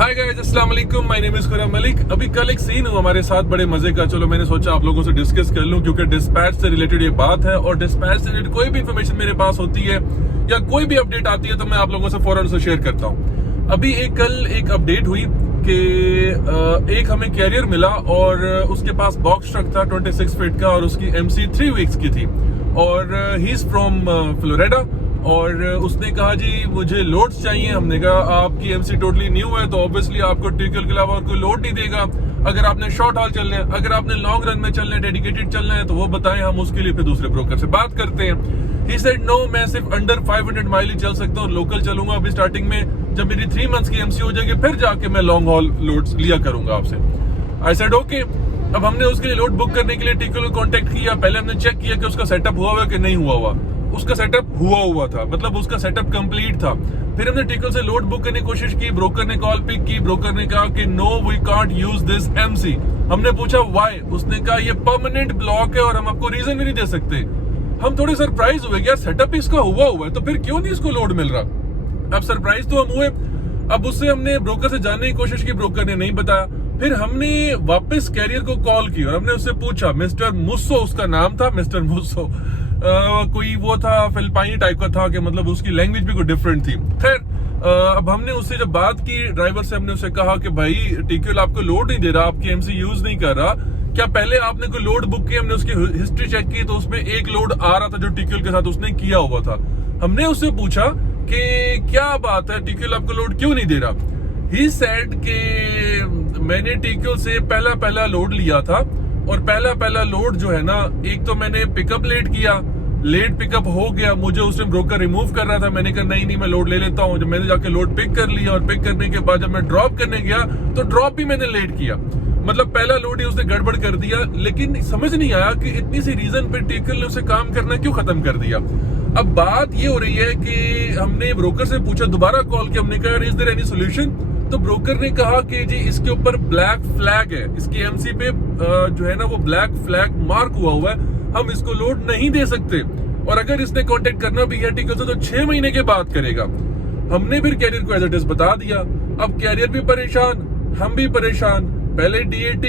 Hi guys, अस्सलाम वालेकुम। My name is Khurram Malik. अभी कल एक सीन हुआ हमारे साथ बड़े मजे का। चलो मैंने सोचा आप लोगों से डिस्कस कर लूं क्योंकि डिस्पैच से रिलेटेड ये बात है और डिस्पैच से रिलेटेड कोई भी इन्फॉर्मेशन मेरे पास होती है या कोई भी अपडेट आती है तो मैं आप लोगों से फौरन से शेयर करता हूं। अभी कल एक अपडेट हुई कि एक हमें कैरियर मिला और उसके पास बॉक्स ट्रक था 26 फीट का और उसकी MC 3 वीक्स की थी और ही इज फ्रॉम फ्लोरिडा। और उसने कहा जी मुझे लोड्स चाहिए। हमने कहा आपकी MC टोटली न्यू है तो ऑब्वियसली आपको टिकल के अलावा और कोई लोड नहीं देगा। अगर आपने शॉर्ट हॉल चलना है, अगर आपने लॉन्ग रन में चलना है, डेडिकेटेड चलना है तो वो बताएं, हम उसके लिए फिर दूसरे ब्रोकर से बात करते हैं। ही सेड नो, मैं सिर्फ अंडर 500 माइल ही चल सकता हूँ, लोकल चलूंगा अभी स्टार्टिंग में। जब मेरी 3 मंथ्स की MC हो जाएगी फिर जाके मैं लॉन्ग हॉल लोड्स लिया करूंगा आपसे। I said okay. अब हमने उसके लिए लोड बुक करने के लिए टिकल को कॉन्टेक्ट किया। पहले हमने चेक किया कि उसका सेटअप हुआ हुआ कि नहीं हुआ हुआ। उसका सेटअप हुआ था, मतलब उसका सेटअप कंप्लीट था। फिर हमने टिकल से लोड बुक करने की कोशिश की। ब्रोकर ने कॉल पिक की। ब्रोकर ने कहा कि no we can't use this MC। हमने पूछा व्हाई। उसने कहा ये परमानेंट ब्लॉक है और हम आपको रीजन भी नहीं दे सकते। हम थोड़े सरप्राइज हुए, यार सेटअप इसका हुआ है तो फिर क्यों नहीं इसको लोड मिल रहा। अब सरप्राइज तो हम हुए। अब उससे हमने ब्रोकर से जानने की कोशिश की, ब्रोकर ने नहीं बताया। फिर हमने वापस कैरियर को कॉल की और हमने उससे पूछा, मिस्टर मुस्सो उसका नाम था, मिस्टर मुस्सो। कोई वो था फिलिपाइनी टाइप का था कि मतलब उसकी लैंग्वेज भी कोई डिफरेंट थी। खैर अब हमने उससे जब बात की ड्राइवर से, हमने उससे कहा कि भाई टिकल आपको लोड नहीं दे रहा, आपकी MC यूज नहीं कर रहा, क्या पहले आपने कोई लोड बुक की? हमने उसकी हिस्ट्री चेक की तो उसमें एक लोड आ रहा था जो टिकल के साथ उसने किया हुआ था। हमने उससे पूछा कि क्या बात है, टिकल आपको लोड क्यों नहीं दे रहा? ही सेड कि मैंने टिकल से पहला लोड लिया था और पहला लोड जो है ना, एक तो मैंने पिकअप लेट किया, लेट पिकअप हो गया। मुझे उस टाइम ब्रोकर रिमूव कर रहा था। मैंने कहा नहीं मैं लोड ले लेता हूँ। जब मैंने जाके लोड पिक कर लिया और पिक करने के बाद जब मैं ड्रॉप करने गया तो ड्रॉप भी मैंने लेट किया। मतलब पहला लोड ही उसने गड़बड़ कर दिया। लेकिन समझ नहीं आया कि इतनी सी रीजन पे टिकल ने उसे काम करना क्यों खत्म कर दिया। अब बात ये हो रही है कि हमने ब्रोकर से पूछा, दोबारा कॉल किया, हमने कहा इज देयर एनी सोल्यूशन? तो ब्रोकर ने कहा कि जी इसके ऊपर ब्लैक फ्लैग है, इसकी MC पे जो है ना वो ब्लैक फ्लैग मार्क हुआ है, हम इसको लोड नहीं दे सकते। और अगर इसने कांटेक्ट करना भी है टिकल से तो 6 महीने के बाद करेगा। हमने फिर कैरियर को एज इट इज बता दिया। अब कैरियर भी परेशान, हम भी परेशान। पहले DAT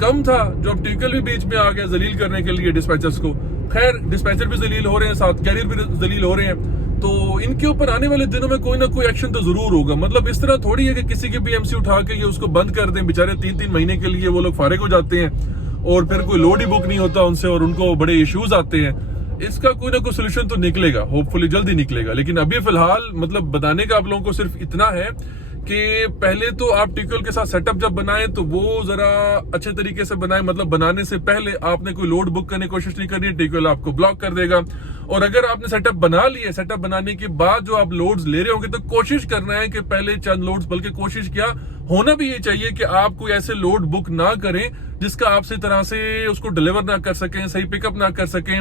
कम था जो अब टिकल भी बीच में आ गया जलील करने के लिए डिस्पैचर्स को। खैर डिस्पैचर भी जलील हो रहे हैं, साथ कैरियर भी जलील हो रहे हैं। तो इनके ऊपर आने वाले दिनों में कोई ना कोई एक्शन तो जरूर होगा। मतलब इस तरह थोड़ी है कि किसी की भी MC उठा के ये उसको बंद कर दें। बेचारे 3-3 महीने के लिए वो लोग फारिग हो जाते हैं और फिर कोई लोड ही बुक नहीं होता उनसे और उनको बड़े इश्यूज आते हैं। इसका कोई ना कोई सोल्यूशन तो निकलेगा, होपफुली जल्दी निकलेगा। लेकिन अभी फिलहाल मतलब बताने का आप लोगों को सिर्फ इतना है कि पहले तो आप टिकल के साथ सेटअप जब बनाएं तो वो जरा अच्छे तरीके से बनाएं। मतलब बनाने से पहले आपने कोई लोड बुक करने की कोशिश नहीं करनी, टिकल आपको ब्लॉक कर देगा। और अगर आपने सेटअप बना लिया, सेटअप बनाने के बाद जो आप लोड्स ले रहे होंगे तो कोशिश करना है कि पहले चंद लोड्स, बल्कि कोशिश क्या होना भी ये चाहिए कि आप कोई ऐसे लोड बुक ना करें जिसका आप सही तरह से उसको डिलीवर ना कर सकें, सही पिकअप ना कर सकें।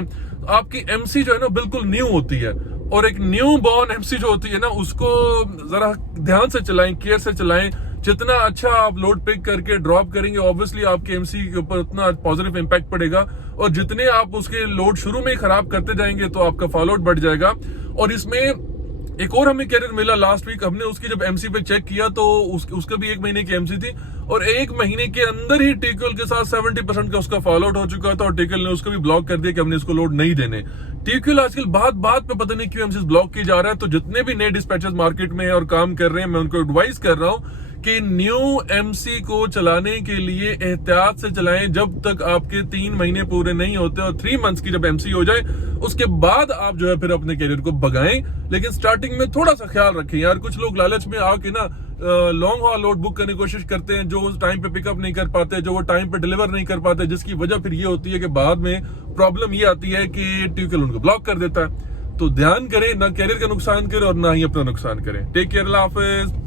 आपकी MC जो है ना बिल्कुल न्यू होती है और एक न्यू बॉर्न MC जो होती है ना उसको जरा ध्यान से चलाएं, केयर से चलाएं। जितना अच्छा आप लोड पिक करके ड्रॉप करेंगे ऑब्वियसली आपके MC के ऊपर उतना पॉजिटिव इंपैक्ट पड़ेगा। और जितने आप उसके लोड शुरू में ही खराब करते जाएंगे तो आपका फॉलोआउट बढ़ जाएगा। और इसमें एक और हमें कैरियर मिला लास्ट वीक। हमने उसकी जब MC पे चेक किया तो उसका भी 1 महीने की MC थी और 1 महीने के अंदर ही टिकल के साथ 70% का उसका फॉलोआउट हो चुका था और टिकल ने उसको भी ब्लॉक कर दिया कि हमने इसको लोड नहीं देने। टिकल आजकल बात पे पता नहीं क्यों MC ब्लॉक किया जा रहा है। तो जितने भी नए डिस्पैचर्स मार्केट में है और काम कर रहे हैं, मैं उनको एडवाइस कर रहा हूँ कि न्यू MC को चलाने के लिए एहतियात से चलाएं। जब तक आपके 3 महीने पूरे नहीं होते और 3 मंथ्स की जब MC हो जाए उसके बाद आप जो है फिर अपने कैरियर को भगाएं। लेकिन स्टार्टिंग में थोड़ा सा ख्याल रखें यार। कुछ लोग लालच में आके ना लॉन्ग हॉल लोड बुक करने की कोशिश करते हैं जो उस टाइम पे पिकअप नहीं कर पाते, जो वो टाइम पे डिलीवर नहीं कर पाते, जिसकी वजह फिर ये होती है कि बाद में प्रॉब्लम ये आती है कि टिकल उनको ब्लॉक कर देता है। तो ध्यान करें, ना कैरियर का नुकसान करें और ना ही अपना नुकसान करें। टेक केयर, अल्लाह हाफिज।